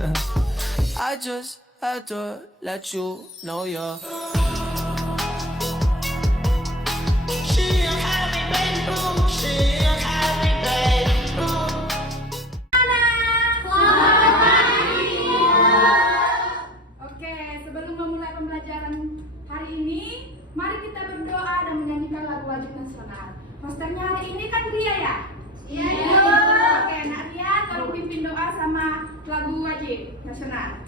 I just had to let you know you're. She a happy baby boo. She a happy baby boo. Oke, sebelum memulai pembelajaran hari ini, mari kita berdoa dan menyanyikan lagu wajib nasional. Posternya hari ini kan Ria ya? Iya. Oke, Nak Ria tolong pimpin doa sama lagu wajib nasional.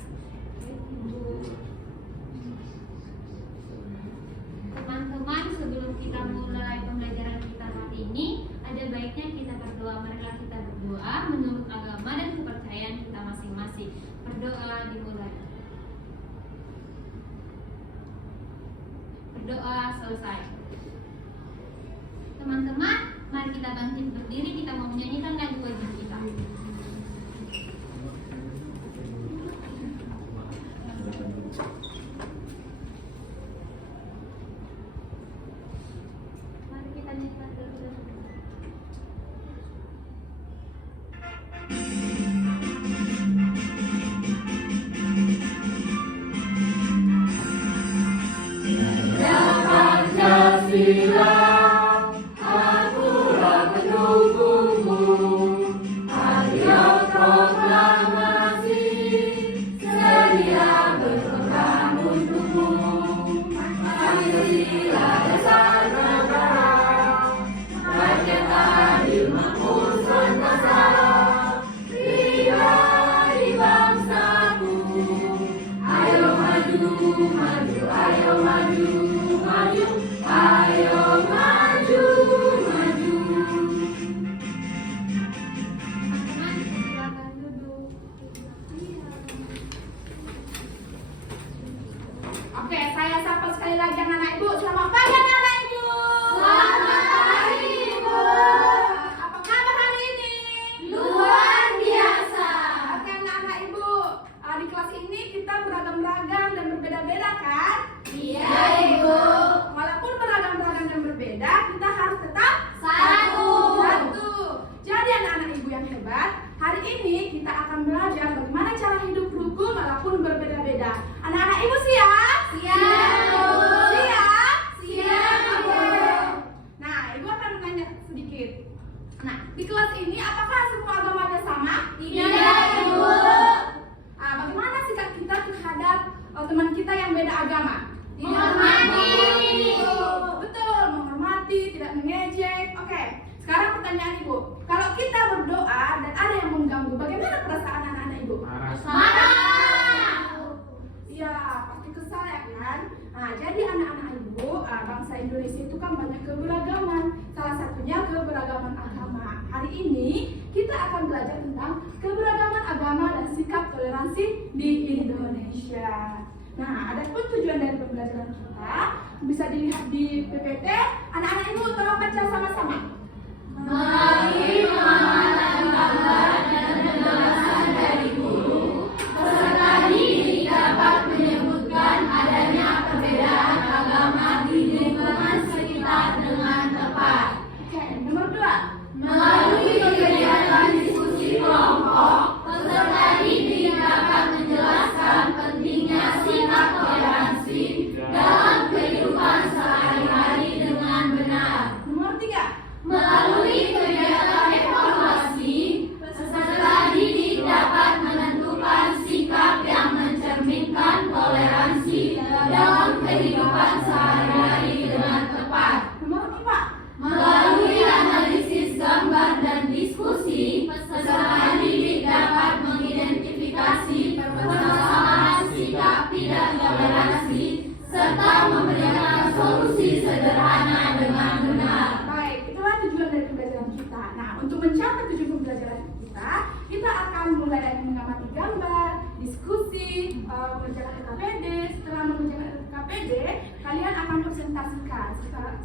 Teman-teman, sebelum kita mulai pembelajaran kita hari ini, ada baiknya kita berdoa. Marilah kita berdoa menurut agama dan kepercayaan kita masing-masing. Berdoa dimulai. Berdoa selesai. Teman-teman, mari kita bangkit berdiri, kita mau menyanyikan lagu wajib kita. Mari kita nyanyikan dulu. Teman-teman, silakan duduk. Oke, saya sapa sekali lagi anak-anak ibu. Selamat pagi anak-anak ibu. Selamat pagi, Ibu. Apa kabar hari ini? Luar biasa. Oke anak-anak ibu, di kelas ini kita beragam-ragam dan berbeda-beda kan? Iya, Ibu. Walaupun beragam-ragam dan berbeda, kita harus tetap Satu. Jadi anak-anak ibu yang hebat, hari ini kita akan belajar bagaimana cara hidup rukun walaupun berbeda-beda. Anak-anak ibu siap? Siap, Ibu. Siap? Siap, Ibu. Nah, ibu akan menanya sedikit. Nah, di kelas ini apakah semua agamanya sama? Tidak, Ibu. Bagaimana sikap kita terhadap teman kita yang beda agama? Menghormati. Betul, menghormati, tidak mengejek. Oke, sekarang pertanyaan ibu. Kalau kita berdoa dan ada yang mengganggu, bagaimana perasaan anak-anak ibu? Marah. Iya, pasti kesal ya kan? Nah, jadi anak-anak ibu, bangsa Indonesia itu kan banyak keberagaman. Salah satunya keberagaman agama. Hari ini kita akan belajar tentang keberagaman agama dan sikap toleransi di Indonesia. Nah, ada pun tujuan dari pembelajaran kita bisa dilihat di PPT. Anak-anak ibu tolong baca sama-sama. Melalui pengamatan gambar dan penjelasan dari guru, peserta didik dapat menyebutkan adanya perbedaan agama di lingkungan sekitar dengan tepat. Oke, nomor 2. Melalui kegiatan diskusi kelompok, peserta didik dapat menjelaskan pentingnya sikap toleransi dalam kehidupan sehari-hari dengan benar. Nomor 3. Melalui kegiatan evaluasi, peserta didik dapat menentukan sikap yang mencerminkan toleransi dalam kehidupan sehari-hari dengan tepat. Nomor 4. Melalui analisis gambar dan diskusi, peserta didik dapat mengidentifikasi permasalahan sikap tidak toleransi serta memberikan solusi sederhana dengan benar. Baik, itulah tujuan dari pembelajaran kita. Nah, untuk mencapai tujuan pembelajaran kita akan mulai dari mengamati gambar, diskusi, mengerjakan LKPD. Setelah mengerjakan LKPD, kalian akan presentasikan.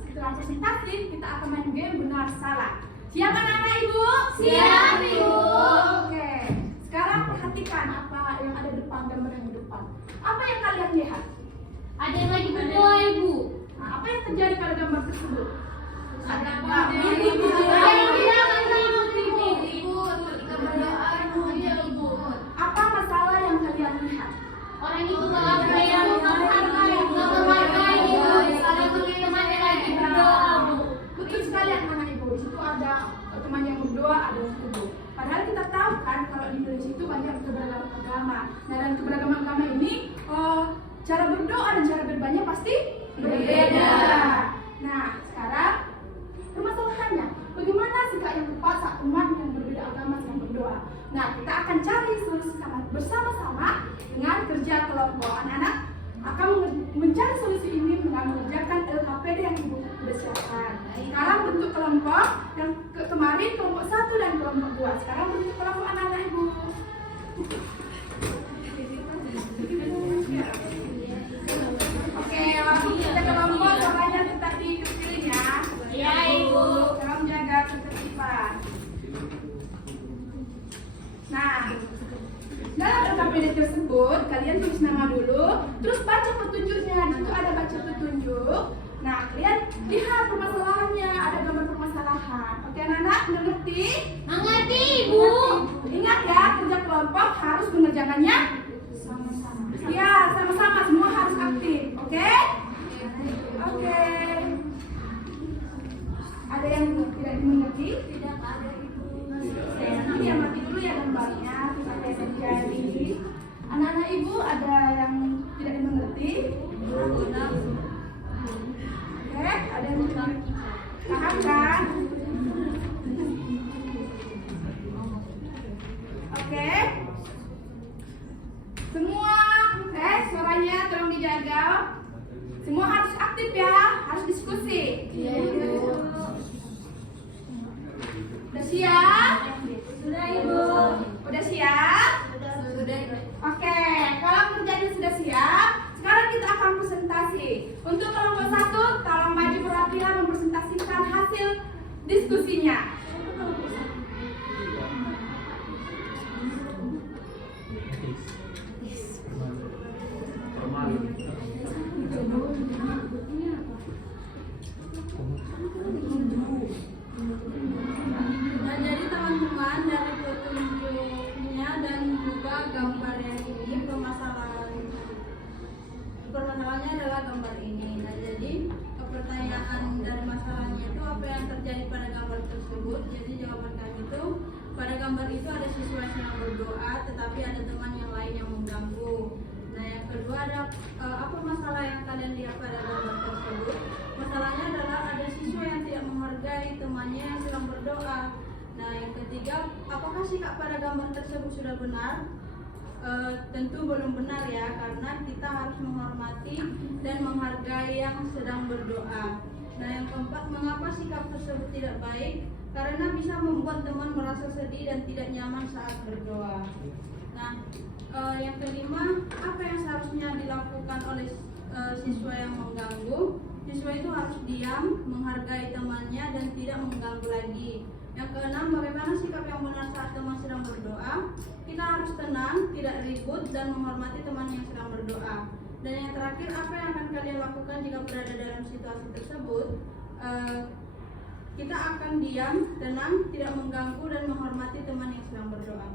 Setelah presentasi, kita akan main game benar salah. Siap anak-anak ibu? Siap, Ibu. Oke, sekarang perhatikan apa yang ada di depan, gambar yang di depan. Apa yang kalian lihat? Ada yang lagi berdoa, Ibu. Nah, apa yang terjadi pada gambar tersebut? Ada Apa masalah Orang itu gak ada yang menghargai Ibu, saling menemani lagi berdoa Bu. Betul sekali anak-anak Ibu. Di situ ada teman yang berdoa, ada yang setuju. Padahal kita tahu kan kalau di Indonesia itu banyak keberagaman agama. Nah, dan keberagaman agama ini cara berdoa dan cara berbanyak pasti berbeda. Nah, sekarang permasalahannya, bagaimana sikap yang tepat saat umat yang berbeda agama sedang berdoa? Nah, kita akan cari solusi bersama-sama dengan kerja kelompok. Anak-anak akan mencari solusi ini dengan mengerjakan LKPD yang Ibu sudah siapkan. Sekarang bentuk kelompok yang kemarin kelompok 1 dan kelompok 2. Sekarang bentuk kelompok anak-anak Ibu. Oke, kita kelompok suaranya tetap dikecilin ya. Iya Ibu. Tolong jaga ketertiban. Nah, dalam LKPD tersebut kalian tulis nama dulu, terus baca petunjuknya. Di situ ada baca petunjuk. Nah, kalian lihat permasalahannya, ada gambar permasalahan. Oke, anak-anak, mengerti? Mengerti Ibu. Ingat ya, kerja kelompok harus mengerjakannya sama-sama. Ya, sama-sama, semua harus aktif. Oke? Oke. Ada yang tidak dimengerti? Tidak ada Ibu. Ini yang mati dulu ya gambarnya, terus ada yang terjadi. Anak-anak Ibu ada yang tidak dimengerti? Oke, ada yang dimengerti. Paham kan? Oke. Semua, suaranya tolong dijaga. Semua harus aktif ya, harus diskusi. Udah siap? Sudah Ibu. Udah siap? Sudah Ibu. Oke, kalau kerjanya sudah siap, sekarang kita akan presentasi. Untuk kelompok 1, tolong maju perwakilan mempresentasikan hasil diskusinya. Nah, jadi teman-teman dari petunjuknya dan juga gambar yang ini permasalahannya adalah gambar ini. Nah, jadi pertanyaan dari masalahnya itu apa yang terjadi pada gambar tersebut. Jadi jawaban kami itu pada gambar itu ada siswa yang berdoa, tetapi ada teman yang lain yang mengganggu. Nah, yang kedua ada apa masalah yang kalian lihat pada gambar tersebut? Masalahnya adalah ada siswa yang tidak menghargai temannya yang sedang berdoa. Nah, yang ketiga, apakah sikap pada gambar tersebut sudah benar? Tentu belum benar ya, karena kita harus menghormati dan menghargai yang sedang berdoa. Nah, yang keempat, mengapa sikap tersebut tidak baik? Karena bisa membuat teman merasa sedih dan tidak nyaman saat berdoa. Nah, yang kelima, apa yang seharusnya dilakukan oleh siswa yang mengganggu? Siswa itu harus diam, menghargai temannya dan tidak mengganggu lagi. Yang keenam, bagaimana sikap yang benar saat teman sedang berdoa? Kita harus tenang, tidak ribut, dan menghormati teman yang sedang berdoa. Dan yang terakhir, apa yang akan kalian lakukan jika berada dalam situasi tersebut? Kita akan diam, tenang, tidak mengganggu, dan menghormati teman yang sedang berdoa.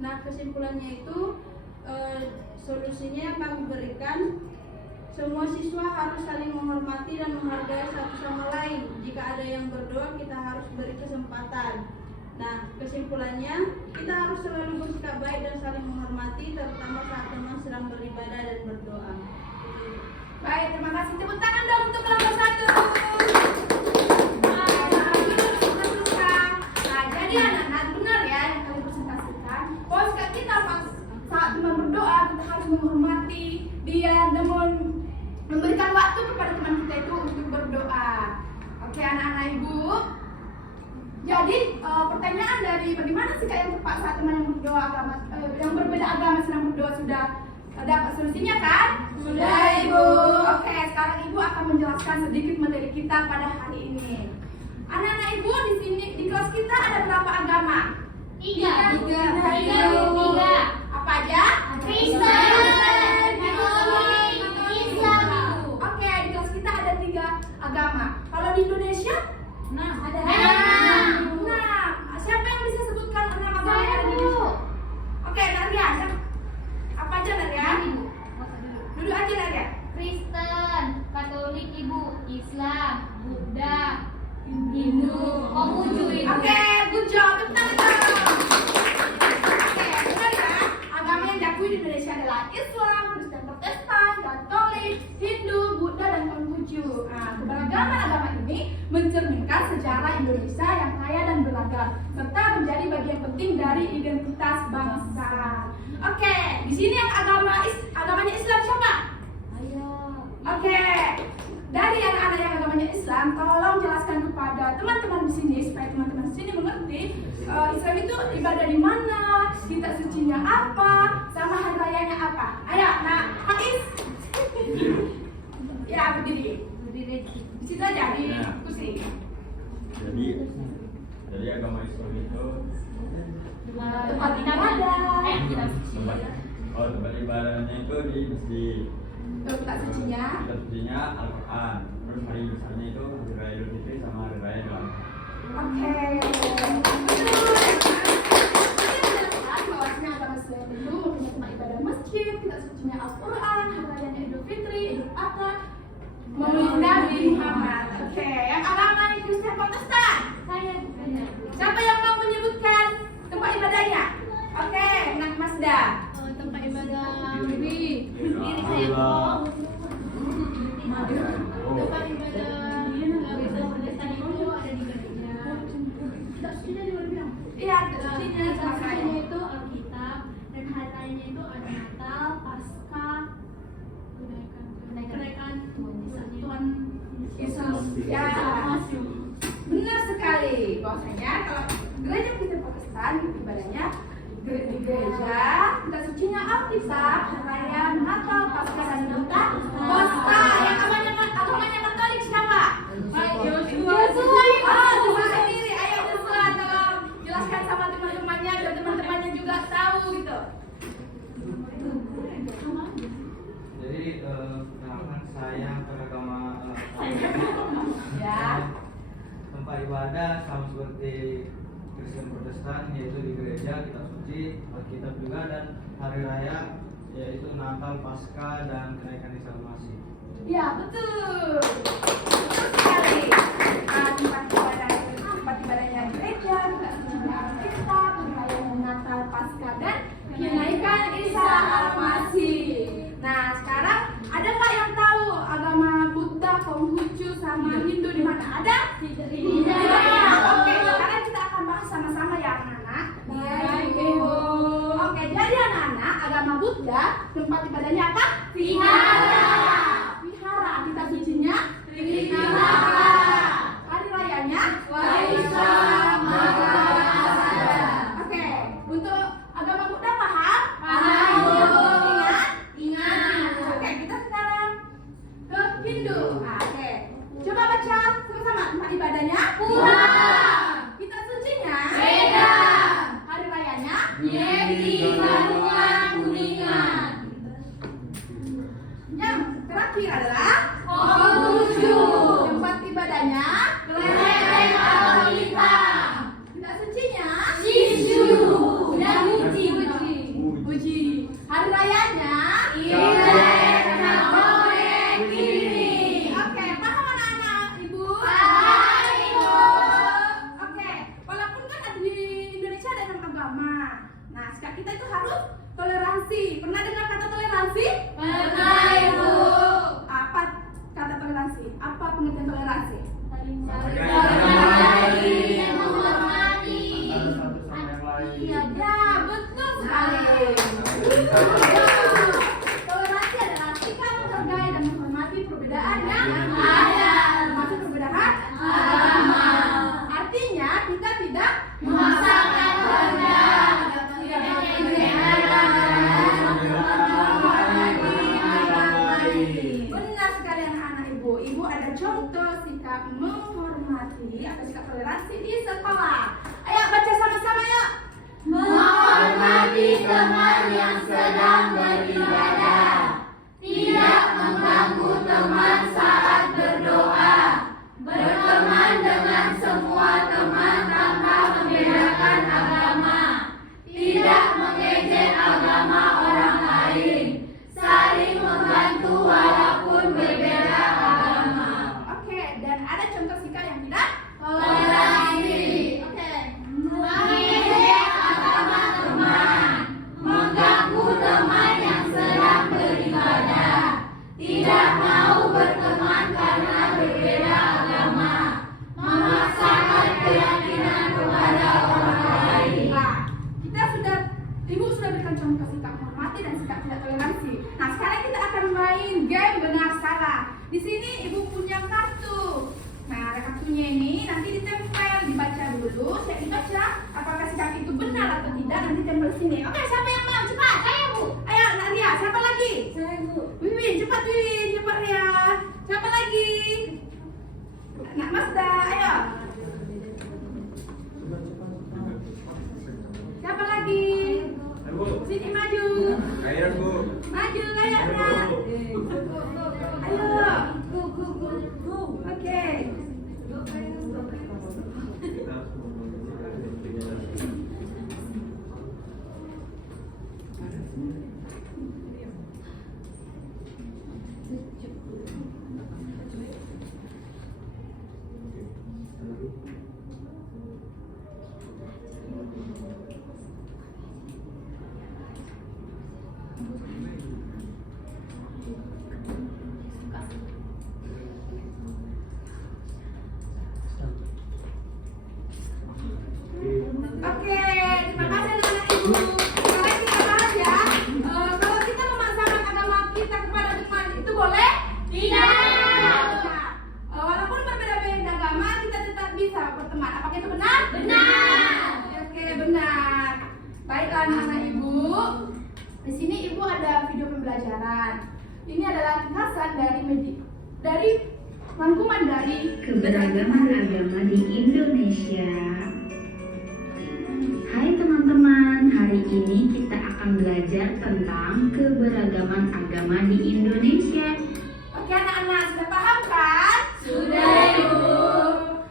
Nah, kesimpulannya itu, solusinya yang kami berikan, semua siswa harus saling menghormati dan menghargai satu sama lain. Jika ada yang berdoa, kita harus beri kesempatan. Nah, kesimpulannya, kita harus selalu bersikap baik dan saling menghormati, terutama saat teman sedang beribadah dan berdoa. Baik, terima kasih. Tepuk tangan dong untuk kelompok 1. Nah, jadi anak-anak benar ya yang kalian presentasikan. Bahwa sikap kita saat teman berdoa, kita harus menghormati dia dan memberikan waktu kepada teman kita itu untuk berdoa. Oke, anak-anak Ibu. Jadi pertanyaan dari bagaimana sikap yang tepat saat teman yang berdoa yang berbeda agama sedang berdoa sudah dapat solusinya kan? Sudah Ibu. Oke, sekarang Ibu akan menjelaskan sedikit materi kita pada hari ini. Anak-anak Ibu, di sini di kelas kita ada berapa agama? 3. Apa aja? Kristen, Katolik, Islam. Oke, di kelas kita ada 3 agama. Kalau di Indonesia? Ada 6. Siapa yang bisa sebutkan 6 agama yang ada di Indonesia? Oke, Narian. Apa aja Narian? Islam, Kristen Protestan, Katolik, Hindu, Buddha, dan Konghucu. Nah, keberagaman agama ini mencerminkan sejarah Indonesia yang kaya dan beragam, serta menjadi bagian penting dari identitas bangsa. Oke, di sini yang agamanya Islam siapa? Ayo. Oke, dari anak-anak yang agamanya Islam, tolong jelaskan kepada teman-teman di sini supaya teman-teman di sini mengerti Islam itu ibadah di mana, kitab sucinya apa, sama hari rayanya apa. Ayo, nah, Faiz. Ya, berdiri. Di situ aja di kursi. Jadi agama Islam itu Tempat ibadah. tempat ibadahnya itu di masjid. Kitab sucinya. Kitab sucinya Al-Quran. Terus hari besarnya itu hari raya Idul Fitri sama hari raya Idul Adha. Oke. Bahwasanya agama Islam itu mempunyai tempat ibadah masjid, kitab sucinya Al-Quran, hari rayanya Idul Fitri, Idul Adha, Maulid Nabi Muhammad. Oke, yang agama Kristen Protestan. Saya benar. Siapa yang mau menyebutkan tempat ibadahnya? Oke, Nak Masda. Tempat ibadah Diri saya kok. tempat ibadah Kristen Protestan itu ada di gereja. Kitab sucinya di mana bilang? Iya, kitab sucinya Kitab sama sucinya itu Alkitab dan hari rayanya itu ada Natal, Paskah, kenaikan Tuhan Yesus. Ya, benar sekali. Bahwasanya kalau gereja Kristen Protestan ibadahnya di gereja, kitab sucinya Alkitab, hari raya Natal, Paskah, dan Natal. Yang agamanya Katolik siapa? Joshua. Joshua sendiri. Ayo Joshua, tolong jelaskan sama teman-temannya biar teman-temannya juga tahu gitu. Jadi kenalkan saya beragama Ya. tempat ibadah sama seperti Kristen Protestan, yaitu di gereja, kitab suci, Alkitab juga, dan hari raya yaitu Natal, Paskah, dan kenaikan Isa Masih. Ya, betul. Betul sekali. Tempat ibadahnya gereja, kitab sucinya Alkitab, hari rayanya Natal, Paskah, dan kenaikan Isa Al-Masih. Nah, sekarang ada nggak yang tahu agama Buddha, Konghucu, sama Hindu di mana? Ada? Tidak. Oke, sekarang kita akan bahas sama-sama ya anak-anak. Baik, Ibu. Oke, jadi anak-anak, agama Buddha tempat ibadahnya apa? Vihara. Kitab sucinya? Vihara. Hari rayanya? Waisak Maha. Oke, untuk agama Buddha paham? Ingat. Oke, kita sekarang ke Hindu. Oke, coba baca sama-sama tempat ibadahnya. Pura. Kitab sucinya? Veda. Hari rayanya? Yeti Karungan Kuningan. Yang terakhir adalah Konghucu. Tempat ibadahnya? Kelenteng Alkitab. Kitab sucinya? Shishu. Dan Uji. Hari rayanya? Imlek. Oke, paham anak-anak Ibu? Paham Ibu. Oke, walaupun kan di Indonesia ada 6 agama. Nah, sikap kita itu harus toleransi. Pernah dengar kata toleransi? Pernah, Ibu. Apa kata toleransi? Apa pengertian toleransi? Saling menghormati. Antara satu sama yang lain. Iya, Ya, betul sekali. Toleransi adalah sikap menghargai dan menghormati perbedaan yang ada, termasuk perbedaan agama. Artinya kita tidak memaksakan kehendak, tidak benar sekali anak-anak Ibu. Ibu ada contoh sikap menghormati atau sikap toleransi di sekolah. Ayo baca sama-sama yuk. Menghormati teman yang sedang beribadah, tidak mengganggu teman saat berdoa, berteman dengan semua teman tanpa membedakan agama, tidak mengejek agama orang lain, saling membantu walaupun berbeda agama. Oke, dan ada contoh sikap yang tidak Toleransi. Oke. Mengejek agama teman, mengganggu teman di sini ibu punya kartu. Nah, kartunya ini nanti ditempel, dibaca dulu. Saya dibaca, apakah sikap itu benar atau tidak, nanti tempel sini. Oke, siapa yang mau? Cepat. Saya, Bu. Ayo, Nadia, siapa lagi? Saya Bu. Wiwin, cepat Ria. Siapa lagi? Nak Mazda, ayo. Siapa lagi? Bu. Sini maju. Ayo Bu. Maju kayaknya. Ayo. Oke. Oke, terima kasih anak ibu. Sekarang kita bahas ya. Kalau kita memaksakan agama kita kepada teman itu boleh? Tidak. Walaupun berbeda-beda agama, kita tetap bisa berteman. Apakah itu benar? Benar. Oke, benar. Baiklah anak-anak ibu. Di sini ibu ada video pembelajaran. Ini adalah ringkasan dari rangkuman dari Keberagaman agama di Indonesia. Hai teman-teman, hari ini kita akan belajar tentang keberagaman agama di Indonesia. Oke anak-anak, sudah paham kan? Sudah, Ibu.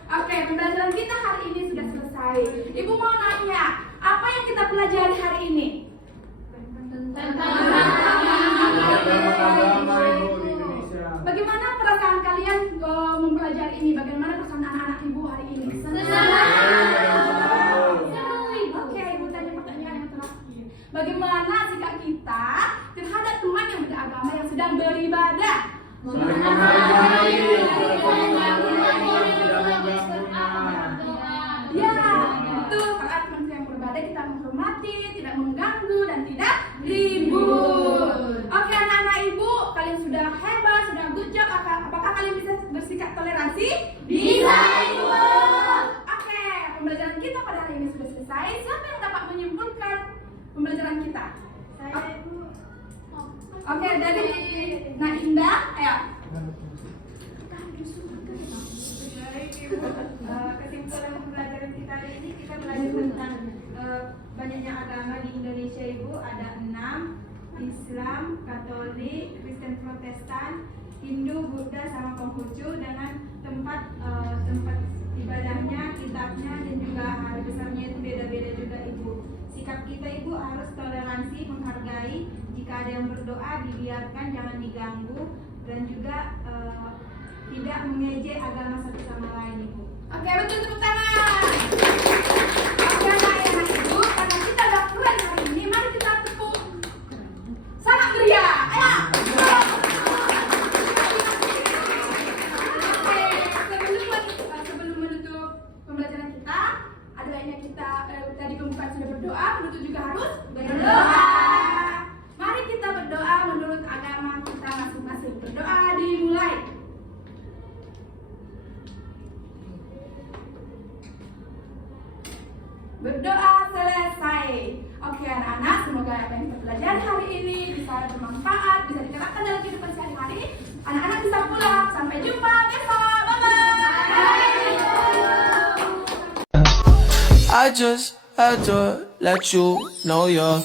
Oke, pembelajaran kita hari ini sudah selesai. Ibu mau nanya, apa yang kita pelajari hari ini? Bagaimana perasaan kalian mempelajari ini? Bagaimana perasaan anak-anak ibu hari ini? Oke, ibu tanya pertanyaan yang terakhir. Bagaimana sikap kita terhadap teman yang beragama yang sedang beribadah? Ya, betul. Saat teman yang beribadah kita menghormati, tidak mengganggu dan tidak ribut. Oke, anak-anak ibu, kalian sudah hebat, sudah good job. Apakah kalian bisa bersikap toleransi? Bisa, Ibu. Oke, pembelajaran kita pada hari ini sudah selesai. Siapa yang dapat menyimpulkan pembelajaran kita? Saya Ibu. Oke, dari Indah, ayo. Kesimpulan pembelajaran kita hari ini kita belajar tentang banyaknya agama di Indonesia Ibu. Ada 6: Islam, Katolik, Kristen Protestan, Hindu, Buddha, sama Konghucu, dengan tempat ibadahnya, kitabnya, dan juga hari besarnya itu beda-beda juga Ibu. Sikap kita Ibu harus toleransi, menghargai. Jika ada yang berdoa dibiarkan, jangan diganggu, dan juga tidak mengejek agama satu sama lain Ibu. Oke, betul, tepuk tangan. Oke, anak-anak ibu, karena kita udah keren hari ini, mari kita tepuk sangat meriah. Ayo. Oke, sebelum menutup pembelajaran kita, ada baiknya kita tadi pembukaan sudah berdoa, penutup juga harus berdoa. Mari kita berdoa menurut agama kita masing-masing. Berdoa dimulai. Berdoa selesai. Oke anak-anak, semoga apa yang kita pelajari hari ini bisa bermanfaat, bisa diterapkan dalam kehidupan sehari-hari. Anak-anak bisa pulang. Sampai jumpa besok. Bye-bye. I just had to let you know you're